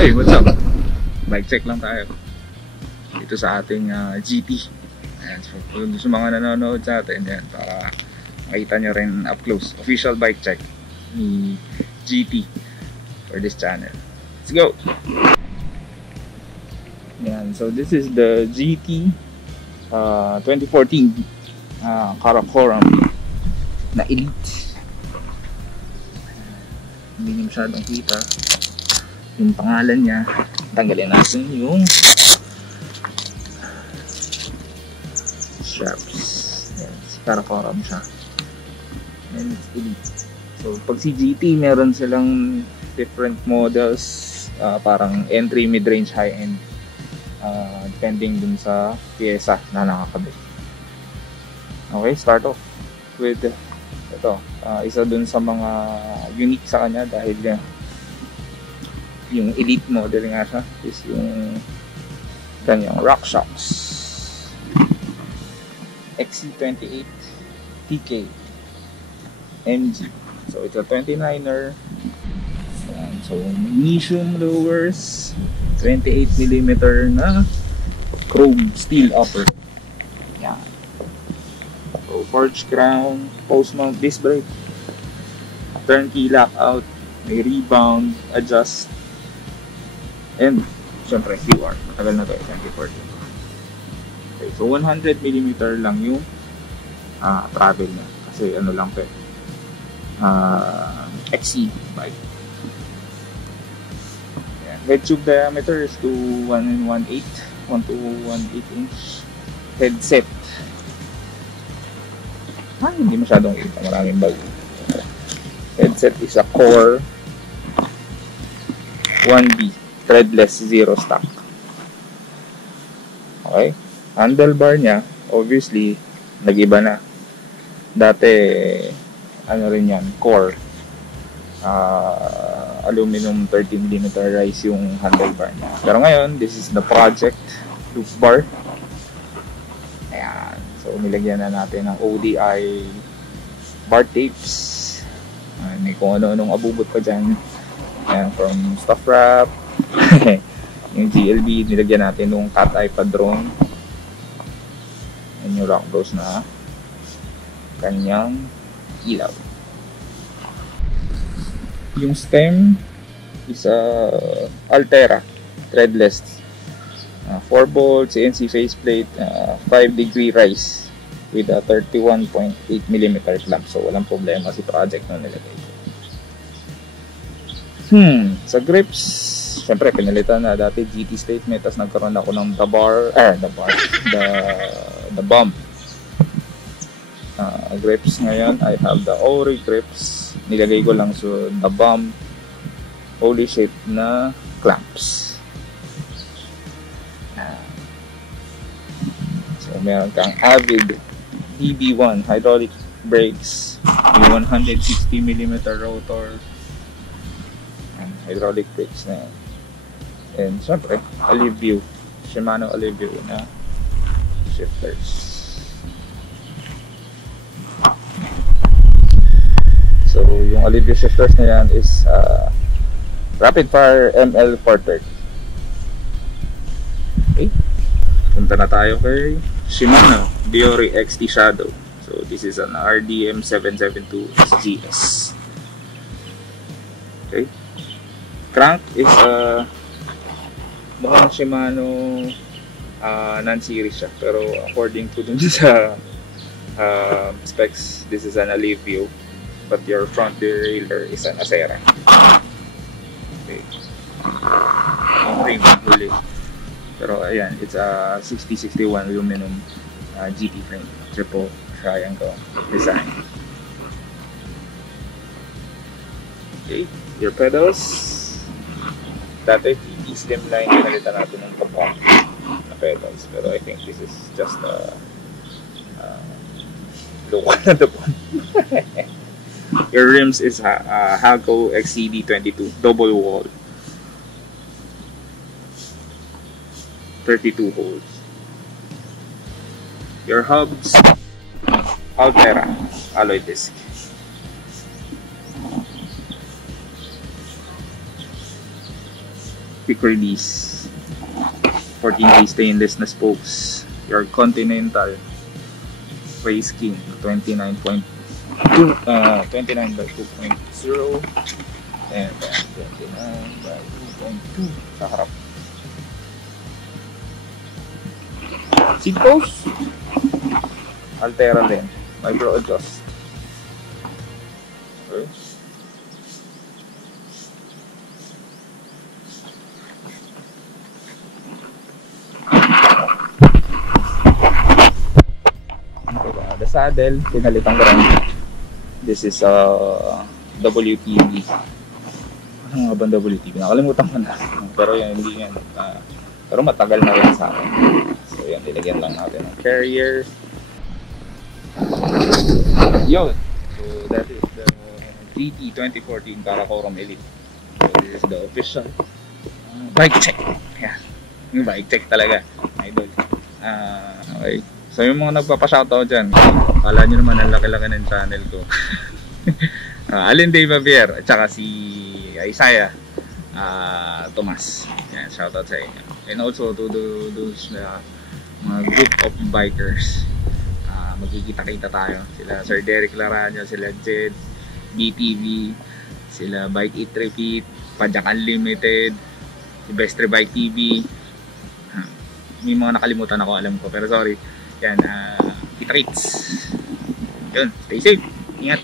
Okay, what's up? Bike check lang tayo dito sa ating GT. Ayan, so kung sa mga nanonood sa atin, yan, para makita nyo rin up close. Official bike check ni GT for this channel. Let's go! Yan, so this is the GT 2014 Karakoram na Elite. Hindi nyo masyadong kita yung pangalan niya. Tanggalin natin yung straps. Yan, si Karakoram siya. And it's Elite. So pag si GT, meron silang different models, parang entry, mid-range, high-end, depending dun sa pyesa na nakakabit. Okay, start off with ito. Isa dun sa mga unique sa kanya dahil yung Elite model nga siya is yung kanyang RockShox XC28 TK MG. So it's a 29er. So magnesium lowers, 28mm na chrome steel upper. Yan. So forged crown, post mount disc brake, turnkey lockout, may rebound, adjust, and syempre QR. Matagal na to, 2014. Okay, so 100mm lang yung travel niya kasi ano lang to, XC bike. Head tube diameter is to 1 1/8 inch. Headset, hindi masyadong kita, maraming bag. Headset is a Core 1B threadless, zero stock. Okay, handlebar niya obviously nag-iba na. Dati ano rin yan, Core aluminum 30mm rise yung handlebar niya. Pero ngayon, this is the project loop bar. Ayan. So, nilagyan na natin ng ODI bar tapes. May kung ano-anong abubot pa dyan. Ayan, from stuff wrap. Yung GLB, nilagyan natin ng cat-eye padron. Ayan yung rock bros na kanyang ilaw. Yung stem is Altera threadless, 4-bolt CNC faceplate, 5-degree rise with a 31.8mm clamp. So walang problema si project na nilagay ko. Sa grips, syempre pinalitan na. Dati GT statement, tapos nagkaroon ako ng the bump. Grips ngayon, I have the Ori grips. Nilagay ko lang sa the bump, holy shape na clamps. So meron kang Avid EB1 hydraulic brakes, yung 160mm rotor, and hydraulic brakes na yan. And syempre Alivio, Shimano Alivio na shifters. So yung Alivio shifters na yan is Rapid Fire ML430. Okay, punta na tayo kay Shimano Biore XT Shadow. So this is an RDM 772 SGS. Okay, crank is mukhang Shimano non-series siya, pero according to dun sa specs, this is an Alivio, but your front derailleur is an Acera. Okay, ang rim huli, pero ayan, it's a 6061 aluminum GT frame, triple triangle design. Okay, your pedals, dati TT Slimline, pinalitan natin ng kapong na pedals, pero I think this is just local na tapon. Your rims is Halco XCD22 double wall, 32 holes. Your hubs, Altera alloy disc. quick release, 14K stainless na spokes, your Continental Race King 29.2, 29 by 2.0, and 29 by 2.2 sa harap. Seat post, Altera din, micro adjust. Okay. The saddle, pinalitan ko rin. This is WTV. Ano nga ba WTV? Nakalimutan ko na. Pero yan, hindi yan. Pero matagal na rin sa akin. So yan, nilagyan lang natin ng carrier. Yun. So that is the GT 2014 Karakoram Elite. So this is the official bike check. Yan. Yung bike check talaga. Idol. Okay. So yung mga nagpapa-shoutout dyan, kala nyo naman ang laki-laki ng channel ko. Alin Dave Javier at saka si Isaiah Tomas. Yan, shoutout sa inyo. And also to those mga group of bikers. Magkikita-kita tayo. Sila Sir Derek Laranio, sila Jed, BTV, sila Bike Eat Repeat, Pajak Unlimited, si Bestre Bike TV. May mga nakalimutan ako, alam ko, pero sorry. Yan, kita-kits. Yun, stay safe. Ingat.